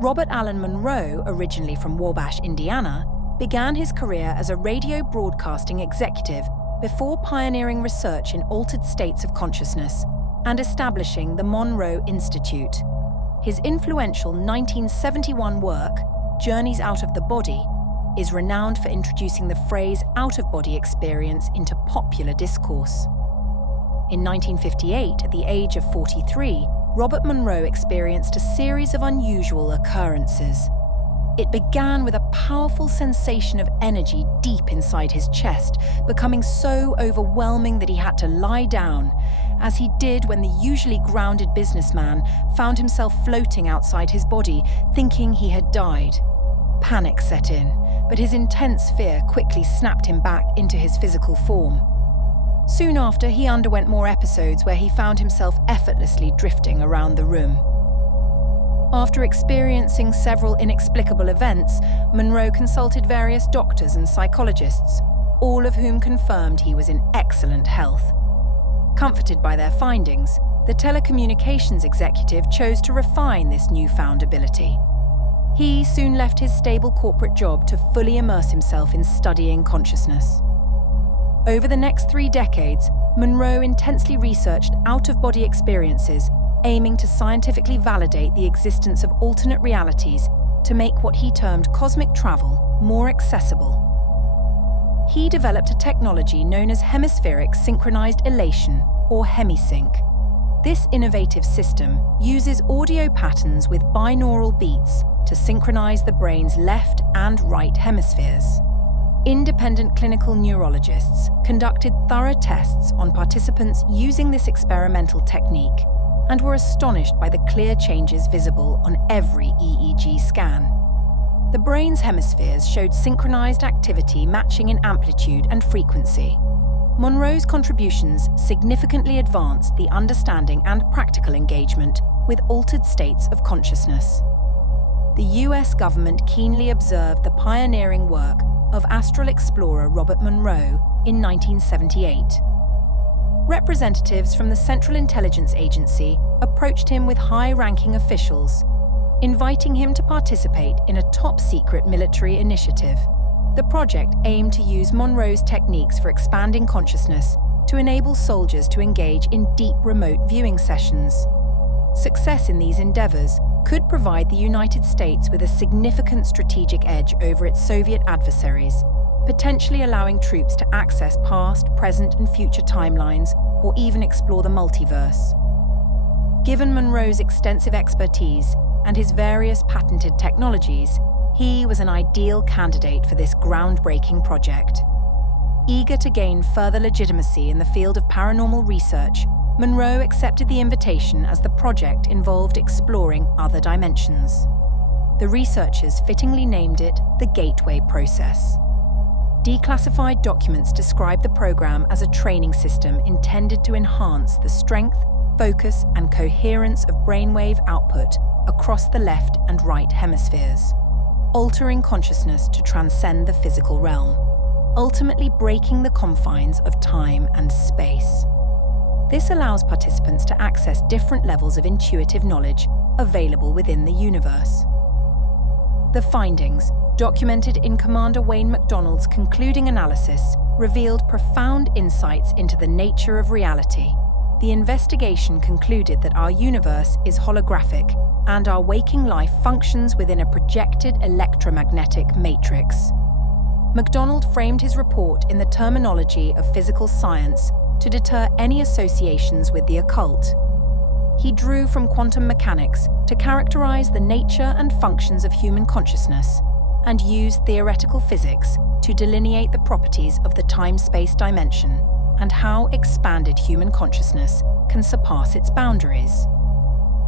Robert Allen Monroe, originally from Wabash, Indiana, began his career as a radio broadcasting executive before pioneering research in altered states of consciousness and establishing the Monroe Institute. His influential 1971 work, Journeys Out of the Body, is renowned for introducing the phrase out-of-body experience into popular discourse. In 1958, at the age of 43, Robert Monroe experienced a series of unusual occurrences. It began with a powerful sensation of energy deep inside his chest, becoming so overwhelming that he had to lie down, as he did when the usually grounded businessman found himself floating outside his body, thinking he had died. Panic set in, but his intense fear quickly snapped him back into his physical form. Soon after, he underwent more episodes where he found himself effortlessly drifting around the room. After experiencing several inexplicable events, Monroe consulted various doctors and psychologists, all of whom confirmed he was in excellent health. Comforted by their findings, the telecommunications executive chose to refine this newfound ability. He soon left his stable corporate job to fully immerse himself in studying consciousness. Over the next 3 decades, Monroe intensely researched out-of-body experiences, aiming to scientifically validate the existence of alternate realities to make what he termed cosmic travel more accessible. He developed a technology known as hemispheric synchronized elation, or hemisync. This innovative system uses audio patterns with binaural beats to synchronize the brain's left and right hemispheres. Independent clinical neurologists conducted thorough tests on participants using this experimental technique and were astonished by the clear changes visible on every EEG scan. The brain's hemispheres showed synchronized activity matching in amplitude and frequency. Monroe's contributions significantly advanced the understanding and practical engagement with altered states of consciousness. The US government keenly observed the pioneering work of astral explorer Robert Monroe in 1978. Representatives from the Central Intelligence Agency approached him with high-ranking officials, inviting him to participate in a top-secret military initiative. The project aimed to use Monroe's techniques for expanding consciousness to enable soldiers to engage in deep remote viewing sessions. Success in these endeavors could provide the United States with a significant strategic edge over its Soviet adversaries, potentially allowing troops to access past, present, and future timelines, or even explore the multiverse. Given Monroe's extensive expertise and his various patented technologies, he was an ideal candidate for this groundbreaking project. Eager to gain further legitimacy in the field of paranormal research, Monroe accepted the invitation as the project involved exploring other dimensions. The researchers fittingly named it the Gateway Process. Declassified documents describe the program as a training system intended to enhance the strength, focus, and coherence of brainwave output across the left and right hemispheres, altering consciousness to transcend the physical realm, ultimately breaking the confines of time and space. This allows participants to access different levels of intuitive knowledge available within the universe. The findings, documented in Commander Wayne McDonald's concluding analysis, revealed profound insights into the nature of reality. The investigation concluded that our universe is holographic and our waking life functions within a projected electromagnetic matrix. McDonald framed his report in the terminology of physical science to deter any associations with the occult. He drew from quantum mechanics to characterize the nature and functions of human consciousness and used theoretical physics to delineate the properties of the time-space dimension and how expanded human consciousness can surpass its boundaries.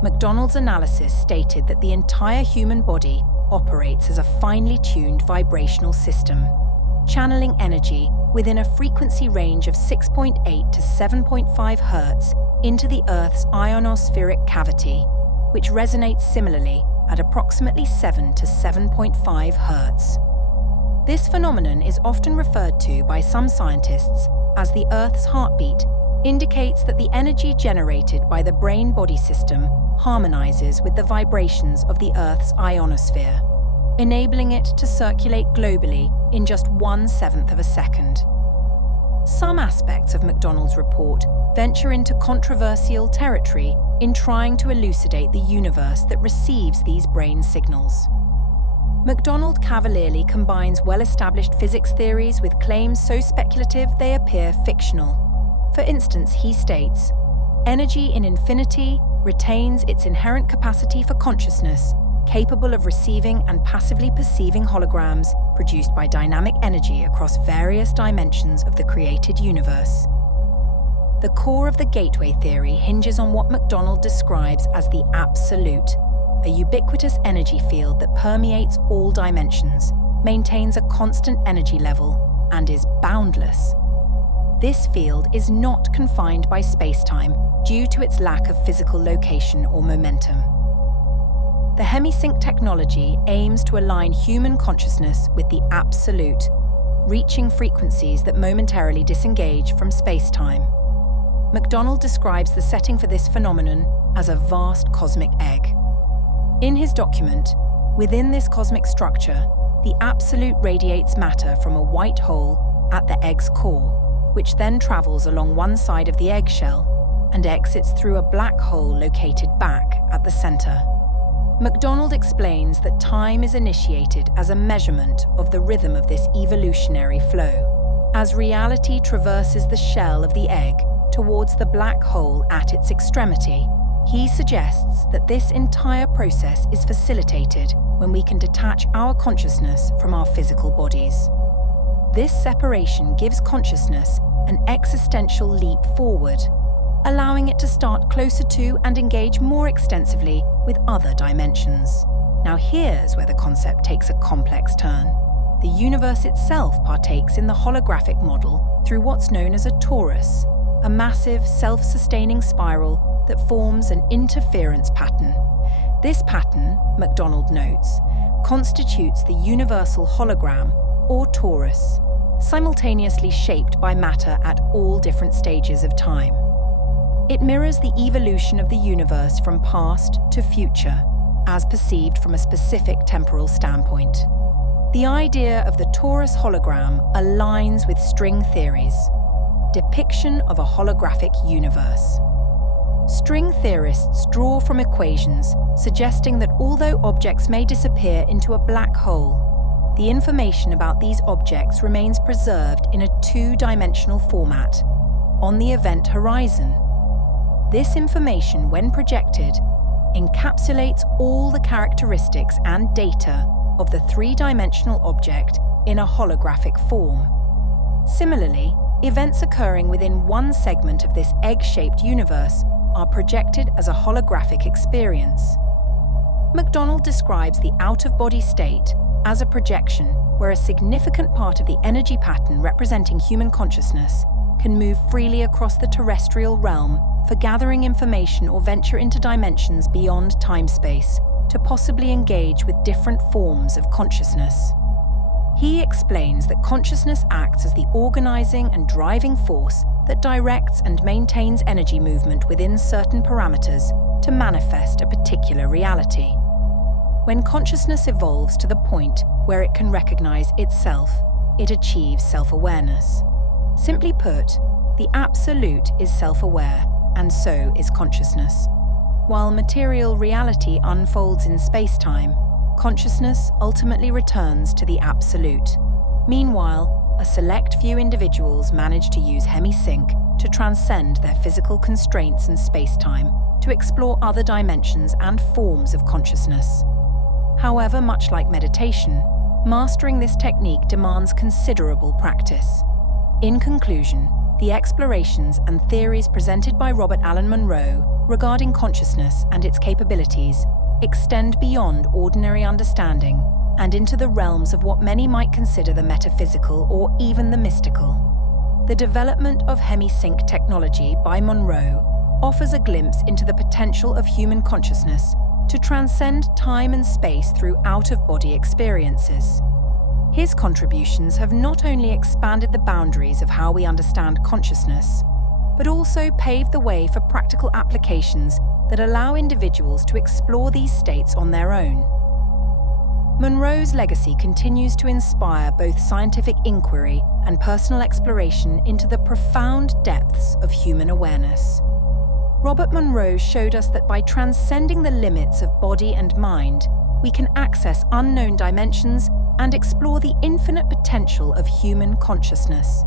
McDonald's analysis stated that the entire human body operates as a finely tuned vibrational system, channeling energy within a frequency range of 6.8 to 7.5 Hz into the Earth's ionospheric cavity, which resonates similarly at approximately 7 to 7.5 Hz. This phenomenon is often referred to by some scientists as the Earth's heartbeat, indicates that the energy generated by the brain-body system harmonizes with the vibrations of the Earth's ionosphere, enabling it to circulate globally in just 1/7 of a second. Some aspects of MacDonald's report venture into controversial territory in trying to elucidate the universe that receives these brain signals. MacDonald cavalierly combines well-established physics theories with claims so speculative they appear fictional. For instance, he states, "Energy in infinity retains its inherent capacity for consciousness, capable of receiving and passively perceiving holograms produced by dynamic energy across various dimensions of the created universe." The core of the gateway theory hinges on what MacDonald describes as the absolute, a ubiquitous energy field that permeates all dimensions, maintains a constant energy level, and is boundless. This field is not confined by space-time due to its lack of physical location or momentum. The hemisync technology aims to align human consciousness with the absolute, reaching frequencies that momentarily disengage from space-time. MacDonald describes the setting for this phenomenon as a vast cosmic egg. In his document, within this cosmic structure, the absolute radiates matter from a white hole at the egg's core, which then travels along one side of the eggshell and exits through a black hole located back at the center. MacDonald explains that time is initiated as a measurement of the rhythm of this evolutionary flow. As reality traverses the shell of the egg towards the black hole at its extremity, he suggests that this entire process is facilitated when we can detach our consciousness from our physical bodies. This separation gives consciousness an existential leap forward, allowing it to start closer to and engage more extensively with other dimensions. Now here's where the concept takes a complex turn. The universe itself partakes in the holographic model through what's known as a torus, a massive self-sustaining spiral that forms an interference pattern. This pattern, MacDonald notes, constitutes the universal hologram, or torus, simultaneously shaped by matter at all different stages of time. It mirrors the evolution of the universe from past to future, as perceived from a specific temporal standpoint. The idea of the torus hologram aligns with string theory's depiction of a holographic universe. String theorists draw from equations suggesting that although objects may disappear into a black hole, the information about these objects remains preserved in a two-dimensional format on the event horizon. This information, when projected, encapsulates all the characteristics and data of the three-dimensional object in a holographic form. Similarly, events occurring within one segment of this egg-shaped universe are projected as a holographic experience. MacDonald describes the out-of-body state as a projection where a significant part of the energy pattern representing human consciousness can move freely across the terrestrial realm for gathering information or venture into dimensions beyond time-space to possibly engage with different forms of consciousness. He explains that consciousness acts as the organizing and driving force that directs and maintains energy movement within certain parameters to manifest a particular reality. When consciousness evolves to the point where it can recognize itself, it achieves self-awareness. Simply put, the absolute is self-aware, and so is consciousness. While material reality unfolds in space-time, consciousness ultimately returns to the absolute. Meanwhile, a select few individuals manage to use hemisync to transcend their physical constraints and space-time to explore other dimensions and forms of consciousness. However, much like meditation, mastering this technique demands considerable practice. In conclusion, the explorations and theories presented by Robert Monroe regarding consciousness and its capabilities extend beyond ordinary understanding and into the realms of what many might consider the metaphysical or even the mystical. The development of hemisync technology by Monroe offers a glimpse into the potential of human consciousness to transcend time and space through out-of-body experiences. His contributions have not only expanded the boundaries of how we understand consciousness, but also paved the way for practical applications that allow individuals to explore these states on their own. Monroe's legacy continues to inspire both scientific inquiry and personal exploration into the profound depths of human awareness. Robert Monroe showed us that by transcending the limits of body and mind, we can access unknown dimensions and explore the infinite potential of human consciousness.